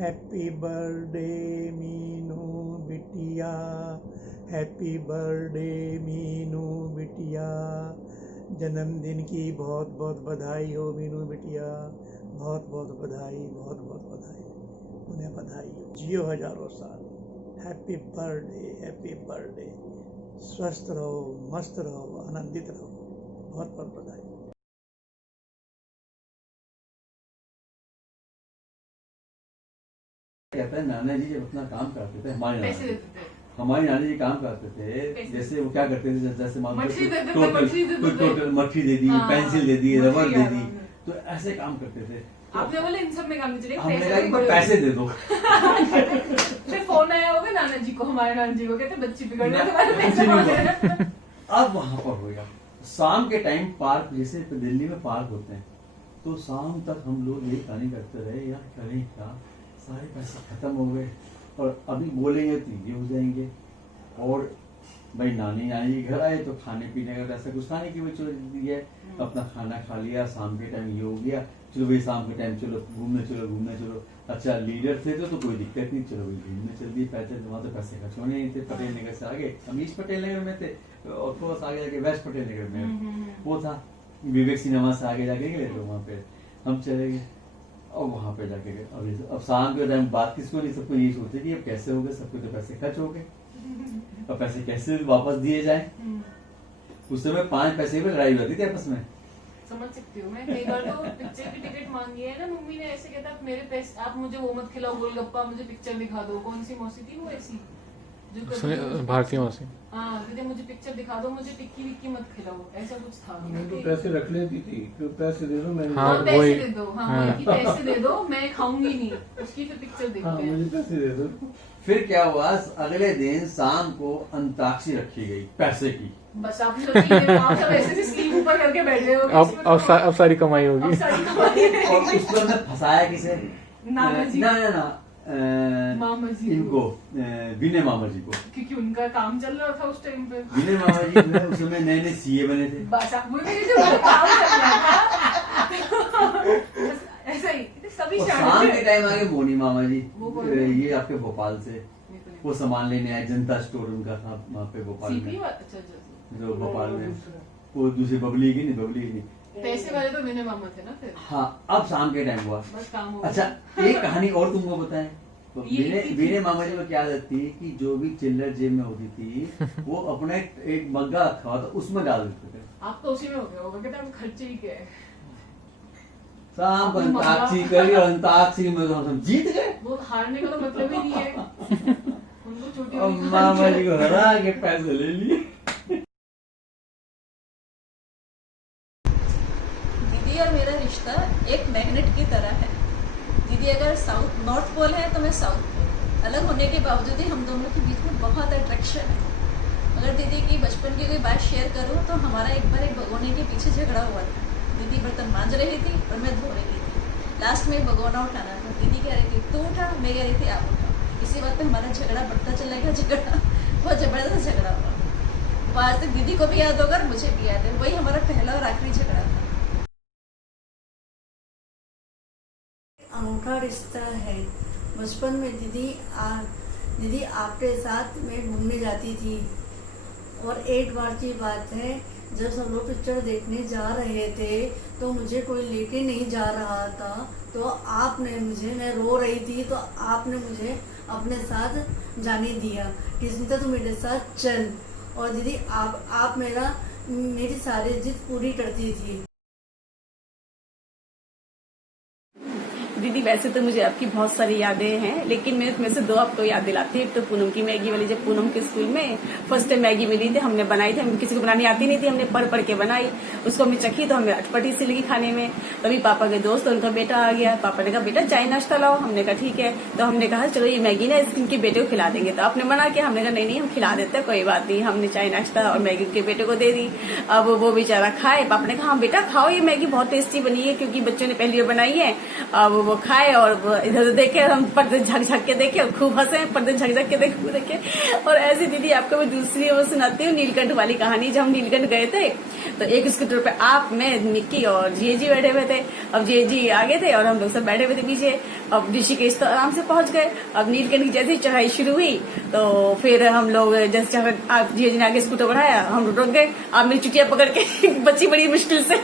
Happy birthday Meenu बिटिया, happy birthday Meenu बिटिया। जन्मदिन की बहुत बहुत बधाई हो मीनू बिटिया, बहुत बहुत बधाई, बहुत बहुत बधाई, उन्हें बधाई हो। जियो हजारों साल। Happy birthday, happy birthday. स्वस्थ रहो, मस्त रहो, आनंदित रहो। बहुत बहुत बधाई। कहता है नाना जी जब अपना काम करते थे, हमारे पैसे देते थे। हमारे नाना जी काम करते थे, जैसे वो क्या करते थे, जैसे मछली दे देते थे, टोटल मट्ठी दे दी, हाँ, पेंसिल दे दी, रबर दे दी, हाँ। तो ऐसे काम करते थे। आपने बोला इन सब में काम नहीं चलेगा, हमने कहा कि पैसे दे दो। फिर फोन आया होगा नाना जी को, हमारे नाना जी को, कहते बच्ची बिगड़ गई, तुम्हारे पैसे मांगे। अब वहां पर होगा शाम के टाइम पार्क, जैसे दिल्ली में पार्क होते हैं, तो शाम तक हम लोग यही कहानी करते रहे, यार करें क्या, सारे पैसे खत्म हो गए और अभी बोलेंगे तो ये हो जाएंगे। और भाई नानी नानी घर आए तो खाने पीने का पैसा कुछ खाने की भी चोरी दी है, अपना खाना खा लिया, शाम के टाइम ये हो गया, चलो भाई शाम के टाइम चलो घूमने चलो घूमने चलो। अच्छा लीडर थे तो कोई दिक्कत नहीं, चलो भाई घूमने चल दिए, पैसे वहाँ तो पैसे खर्च होने नहीं थे। पटेल नगर से आगे, अमीश पटेल नगर में थे, और थोड़ा सा आगे जाके वेस्ट पटेल नगर में वो था, विवेक सिनेमा से आगे जाके गए तो वहाँ पे हम चले गए और वहां पे जाके गए। अब शाम के टाइम बात किसको नहीं, सबको यही सोचते कि अब कैसे हो गए, सबको तो पैसे खर्च हो गए, अब पैसे कैसे वापस दिए जाए। उस समय 5 पैसे पे लड़ाई होती थी आपस में। समझ सकती हूँ मैं, कई बार तो पिक्चर की टिकट मांगी है ना मम्मी ने, ऐसे कहता मेरे पैसे, आप मुझे वो मत खिलाओ गोलगप्पा, मुझे पिक्चर दिखा दो। कौन सी मौसी थी वो ऐसी जो भारतीय मौसी, हाँ, कहते मुझे पिक्चर दिखा दो, मुझे टिक्की विक्की मत खिलाओ, ऐसा कुछ था। मैं तो पैसे रख लेती थी, क्यों पैसे दे दो, मैंने हाँ, पैसे वही। दे दो, हाँ, कि पैसे दे दो, मैं खाऊंगी नहीं, उसकी फिर पिक्चर हाँ देखते हैं। मुझे पैसे दे दो। फिर क्या हुआ, अगले दिन शाम को अंताक्षरी रखी गई पैसे की। बस आप सब ऐसे स्कीम ऊपर करके बैठे हो। अब सारी कमाई अब होगी। सारी कमाई है। और उस पर मैं फंसाया किसे, नाना जी। ना मामा जी इनको, विनय मामा जी को, क्योंकि उनका काम चल रहा था उस टाइम पे। विनय मामा जी जो है उस समय नए नए सीए बने थे। बस आप बोल रहे थे, उनका काम चल रहा था। बस ऐसा ही सभी और शादी शाम में- के टाइम आगे मोनी मामा जी, वो कौन है? ये आपके भोपाल से, वो सामान लेने आए, जनता स्टोर उनका था वहाँ पे भोपाल सीपी में, अच्छा अच्छा। जो भोपाल में, वो दूसरी बबली की नहीं, बबली की नहीं। पैसे वाले तो मेरे मामा थे ना फिर। हाँ, अब शाम के टाइम हुआ। बस काम हो अच्छा, एक कहानी और तुमको बताएं, तो ये विनय मामा जी को क्या आदत थी कि जो भी चिल्लर जेब में होती थी वो अपना एक मग्गा रखा हुआ था, उसमें डाल देते थे। आप तो उसी में हो गया होगा, कहते हैं खर्चे ही क्या है। शाम को अंताक्षरी करी और अंताक्षरी में तो हम जीत गए। वो हारने का तो मतलब ही नहीं है। उनको छोटी और वाली मामा जी को हरा के पैसे ले लिए। दीदी और मेरा रिश्ता एक मैग्नेट की तरह है। दीदी अगर साउथ नॉर्थ पोल है तो मैं साउथ पोल। अलग होने के बावजूद ही हम दोनों के बीच में बहुत अट्रैक्शन है। अगर दीदी की बचपन की कोई बात शेयर करूं तो हमारा एक बार एक भगोने के पीछे झगड़ा हुआ था। दीदी बर्तन मांज रही थी और मैं धो रही थी। लास्ट में भगोना उठाना था, दीदी कह रही थी तू उठा, मैं कह रही थी आप उठाओ। इसी बात पे हमारा झगड़ा बढ़ता चला गया। झगड़ा बहुत जबरदस्त झगड़ा हुआ। वो आज तक दीदी को भी याद होगा और मुझे भी याद है। वही हमारा पहला और आखिरी झगड़ा था। अनूठा रिश्ता है। बचपन में दीदी आपके साथ मैं घूमने जाती थी और एक बार की बात है, जब सब लोग पिक्चर देखने जा रहे थे तो मुझे कोई लेके नहीं जा रहा था, तो आपने मुझे, मैं रो रही थी तो आपने मुझे अपने साथ जाने दिया कि स्मिता तू मेरे साथ चल। और दीदी आप मेरी सारी जिद पूरी करती थी। दीदी वैसे तो मुझे आपकी बहुत सारी यादें हैं, लेकिन मैं उसमें से 2 आपको याद दिलाती हूँ। एक तो पूनम की मैगी वाली, जब पूनम के स्कूल में फर्स्ट टाइम मैगी मिली थी, हमने बनाई थी, हम किसी को बनानी आती नहीं थी, हमने पढ़ के बनाई, उसको हमने चखी तो हमें अटपटी सी लगी खाने में। तभी पापा के दोस्त उनका बेटा आ गया, पापा ने कहा बेटा चाय नाश्ता लाओ, हमने कहा ठीक है। तो हमने कहा चलो ये मैगी ना इनके बेटे को खिला देंगे, तो आपने मना किया, हमने कहा नहीं हम खिला देते हैं, कोई बात नहीं। हमने चाय नाश्ता और मैगी के बेटे को दे दी। अब वो बेचारा खाए, पापा ने कहा हाँ बेटा खाओ, ये मैगी बहुत टेस्टी बनी है, क्योंकि बच्चों ने पहली बार बनाई है। अब वो खाए और इधर उधर देखे, हम पर्दे झक के देखे और खूब हंसे, पर्दे झक के देखे। और ऐसे दीदी आपको मैं दूसरी वो सुनाती हूँ नीलकंठ वाली कहानी। जब हम नीलकंठ गए थे तो एक स्कूटर पे आप, मैं, मिक्की और जी बैठे हुए थे। अब जी आगे थे और हम लोग सब बैठे हुए थे पीछे। अब ऋषिकेश तो आराम से पहुंच गए। अब नीलकंठ की जैसे ही चढ़ाई शुरू हुई तो फिर हम लोग जैसे जी ने आगे स्कूटर बढ़ाया, हम रुक गए। आप मेरी चुटिया पकड़ के बची बड़ी मुश्किल से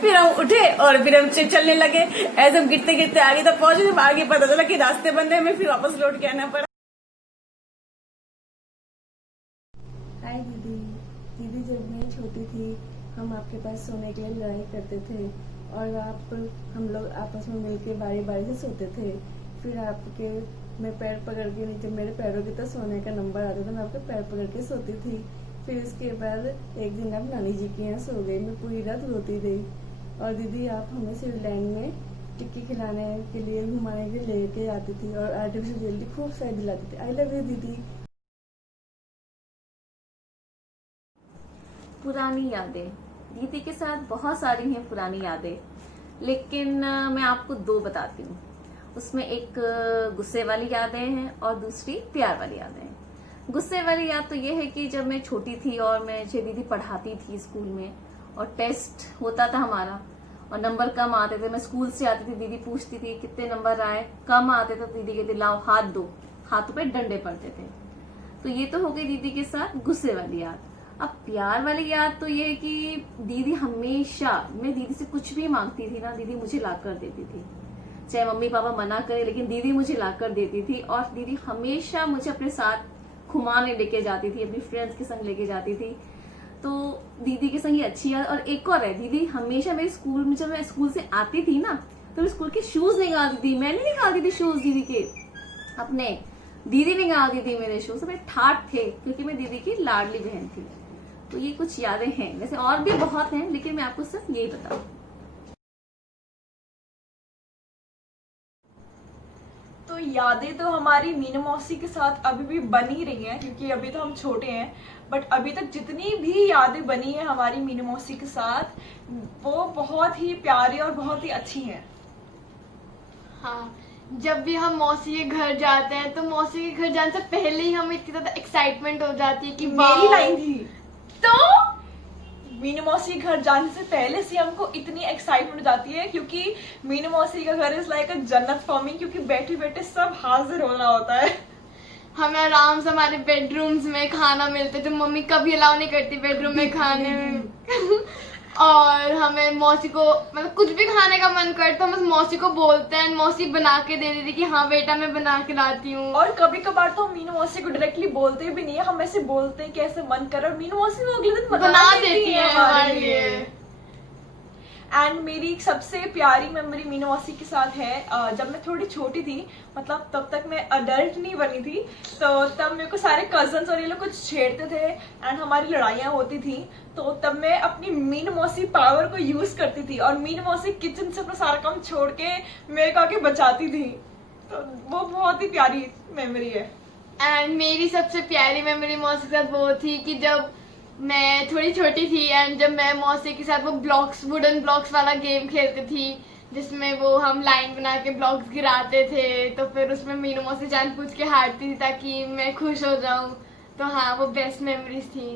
फिर हम उठे और फिर हम चलने लगे। ऐसे हम गिरते गिरते आगे तक पहुंचे। आगे पता चला कि रास्ते बंद है, हमें फिर वापस लौट के आना पड़ा। हाय दीदी, जब मैं छोटी थी हम आपके पास सोने के लिए लड़ाई करते थे और हम लोग आपस में मिलके बारी बारी से सोते थे। फिर आपके मैं पैर पकड़ के, नीचे मेरे पैरों के तो सोने का नंबर आता था, मैं आपके पैर पकड़ के सोती थी। फिर उसके बाद एक दिन आप नानी जी के यहाँ सो गई, मैं पूरी रात रोती रही। और दीदी आप हमें स्विट्जरलैंड में टिक्की खिलाने के लिए, घुमाने के लिए लेके आती थी और आर्टिफिशियल ज्वेलरी खूब सारी दिलाती थी। आई लव यू दीदी। पुरानी यादें, दीदी के साथ बहुत सारी हैं पुरानी यादें, लेकिन मैं आपको 2 बताती हूँ। उसमें एक गुस्से वाली यादें हैं और दूसरी प्यार वाली यादें हैं। गुस्से वाली याद तो ये है कि जब मैं छोटी थी और मुझे दीदी पढ़ाती थी स्कूल में और टेस्ट होता था हमारा और नंबर कम आते थे, मैं स्कूल से आती थी, दीदी पूछती थी कितने नंबर आए, कम आते थे, दीदी कहती लाओ हाथ दो, हाथों पे डंडे पड़ते थे। तो ये तो हो गई दीदी के साथ गुस्से वाली याद। अब प्यार वाली याद तो ये है कि दीदी हमेशा, मैं दीदी से कुछ भी मांगती थी ना, दीदी मुझे ला कर देती थी। चाहे मम्मी पापा मना करे लेकिन दीदी मुझे ला कर देती थी। और दीदी हमेशा मुझे अपने साथ घुमाने लेके जाती थी, अपनी फ्रेंड्स के संग लेके जाती थी। तो दीदी के संग ये अच्छी याद। और एक और है, दीदी हमेशा मेरे स्कूल में, जब मैं स्कूल से आती थी ना तो मैं स्कूल के शूज निकालती थी। मैं नहीं निकालती थी शूज दीदी के अपने, दीदी निकालती थी मेरे शूज। मेरे ठाठ थे क्योंकि मैं दीदी की लाडली बहन थी। तो ये कुछ यादें हैं, वैसे और भी बहुत हैं लेकिन मैं आपको सिर्फ यही बताऊं। तो यादें तो हमारी मीनू मौसी के साथ अभी भी बनी रही हैं, क्योंकि अभी तो हम छोटे हैं, बट अभी तक जितनी भी यादें बनी है हमारी मीनू मौसी के साथ वो बहुत ही प्यारी और बहुत ही अच्छी हैं। हाँ, जब भी हम मौसी के घर जाते हैं तो मौसी के घर जाने से पहले ही हमें इतनी ज्यादा एक्साइटमेंट हो जाती है कि मेरी लाइन थी तो मीनू मौसी के घर जाने से पहले से हमको इतनी एक्साइटमेंट हो जाती है, क्योंकि मीनू मौसी का घर इज लाइक अ जन्नत फॉर मी, क्योंकि बैठे बैठे सब हाजिर हो रहा होता है। हमें आराम से हमारे बेडरूम्स में खाना मिलते, जो मम्मी कभी अलाउ नहीं करती बेडरूम में खाने में। और हमें मौसी को, मतलब कुछ भी खाने का मन करता हम बस मौसी को बोलते हैं, मौसी बना के दे देती कि हाँ बेटा मैं बना के लाती हूँ। और कभी कभार तो हम मीनू मौसी को डायरेक्टली बोलते भी नहीं है, हम ऐसे बोलते हैं कि ऐसे मन कर, और मीनू मौसी वो अगले दिन बना देती है हमारे लिए। एंड मेरी एक सबसे प्यारी मेमोरी मीनू मौसी के साथ है, जब मैं थोड़ी छोटी थी, मतलब तब तक मैं अडल्ट नहीं बनी थी, तो तब मेरे को सारे कजन्स और ये लोग कुछ छेड़ते थे एंड हमारी लड़ाइयाँ होती थी। तो तब मैं अपनी मीनू मौसी पावर को यूज करती थी और मीनू मौसी किचन से अपना सारा काम छोड़ के मेरे को आके बचाती थी। तो वो बहुत ही प्यारी मेमोरी है। एंड मेरी सबसे प्यारी मेमोरी मौसी के साथ वो थी कि जब मैं थोड़ी छोटी थी एंड जब मैं मौसी के साथ वो ब्लॉक्स, वुडन ब्लॉक्स वाला गेम खेलती थी, जिसमें वो हम लाइन बना के ब्लॉक्स गिराते थे, तो फिर उसमें मीनू मौसी जानबूझ के हारती थी ताकि मैं खुश हो जाऊं। तो हाँ, वो बेस्ट मेमोरीज थी।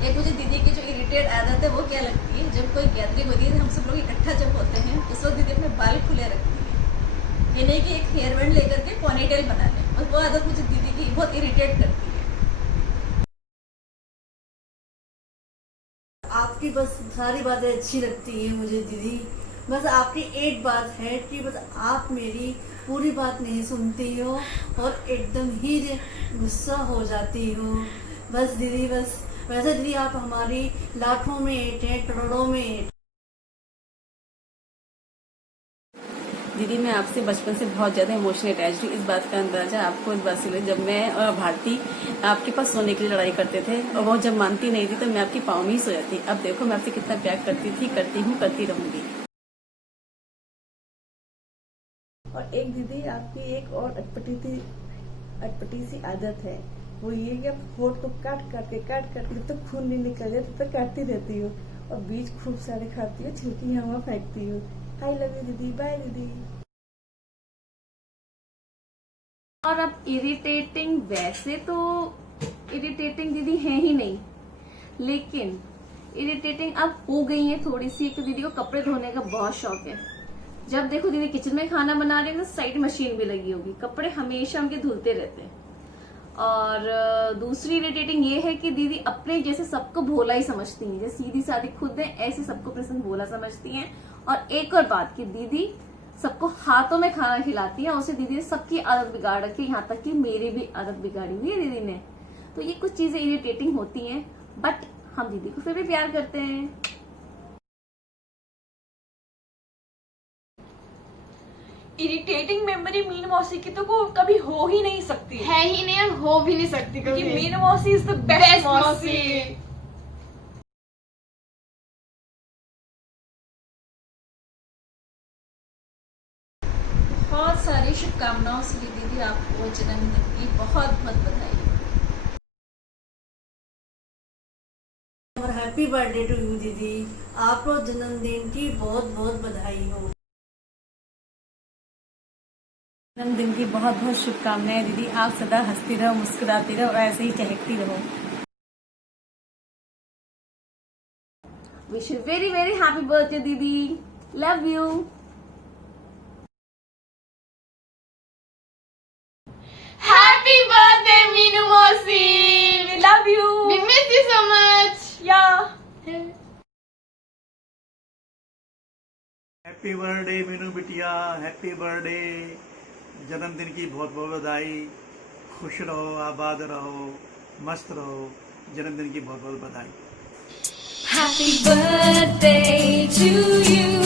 एक मुझे दीदी की जो इरिटेट आदत है वो क्या लगती है, जब कोई गैदरिंग होती है हम सब लोग इकट्ठा जब होते हैं उस वक्त दीदी अपने बाल खुले रखती है, ये नहीं कि एक हेयर बैंड लेकर के पोनीटेल बना ले, और वो आदत मुझे दीदी की बहुत इरिटेट करती है। आपकी बस सारी बातें अच्छी लगती है मुझे दीदी, बस आपकी एक बात है कि बस आप मेरी पूरी बात नहीं सुनती हो और एकदम ही गुस्सा हो जाती हो। बस दीदी, बस वैसे दीदी आप हमारी लाखों में एक हैं, करोड़ों में एक। दीदी मैं आपसे बचपन से बहुत ज़्यादा इमोशनल अटैच हूँ। इस बात का अंदाजा आपको इस बात से, जब मैं और भारती आपके पास सोने के लिए लड़ाई करते थे और वो जब मानती नहीं थी तो मैं आपकी पाँव में ही सो जाती। अब देखो मैं आपसे कितना प्यार करती थी, करती हूँ, करती रहूंगी। और एक दीदी आपकी एक और अटपटी सी आदत है वो ये कि होठ को काट के जब तक खून नहीं निकल जाए तब तक काटती रहती हूँ, और बीज खूब सारे खाती हूँ, छिलकी यहाँ वहाँ फेंकती हूँ। आई लव यू दीदी, बाय दीदी। और अब इरिटेटिंग, वैसे तो इरिटेटिंग दीदी है ही नहीं, लेकिन इरिटेटिंग अब हो गई है थोड़ी सी। एक दीदी को कपड़े धोने का बहुत शौक है। जब देखो दीदी किचन में खाना बना रहे हैं तो साइड मशीन भी लगी होगी, कपड़े हमेशा उनके धुलते रहते हैं। और दूसरी इरिटेटिंग ये है कि दीदी अपने जैसे सबको भोला ही समझती हैं, जैसे सीधी सादी खुद है ऐसे सबको प्रसन्न भोला समझती हैं। और एक और बात कि दीदी सबको हाथों में खाना खिलाती है, उसे दीदी ने सबकी आदत बिगाड़ रखी है, यहाँ तक कि मेरी भी आदत बिगाड़ी हुई है दीदी ने। तो ये कुछ चीजें इरिटेटिंग होती हैं, बट हम दीदी को फिर भी प्यार करते हैं। इरिटेटिंग मेमोरी मीनू मौसी की तो को कभी हो ही नहीं सकती, है ही नहीं और हो भी नहीं सकती क्योंकि कभी। मीनू मौसी इज द बेस्ट मौसी। बहुत सारी शुभकामनाओं से दीदी आपको जन्मदिन की बहुत बहुत बधाई। और हैप्पी बर्थडे टू यू दीदी, आपको जन्मदिन की बहुत बहुत बधाई हो। जन्मदिन की बहुत बहुत शुभकामनाएं दीदी, आप सदा हंसती रहो, मुस्कुराती रहो और ऐसे ही चहकती रहो। Wish you very very happy birthday दीदी, love you. Happy birthday Meenu मौसी, We love you. we miss you so much. Yeah. Happy birthday Meenu बिटिया, हैप्पी बर्थडे, जन्मदिन की बहुत बहुत बधाई। खुश रहो, आबाद रहो, मस्त रहो, जन्मदिन की बहुत बहुत बधाई। Happy birthday to you.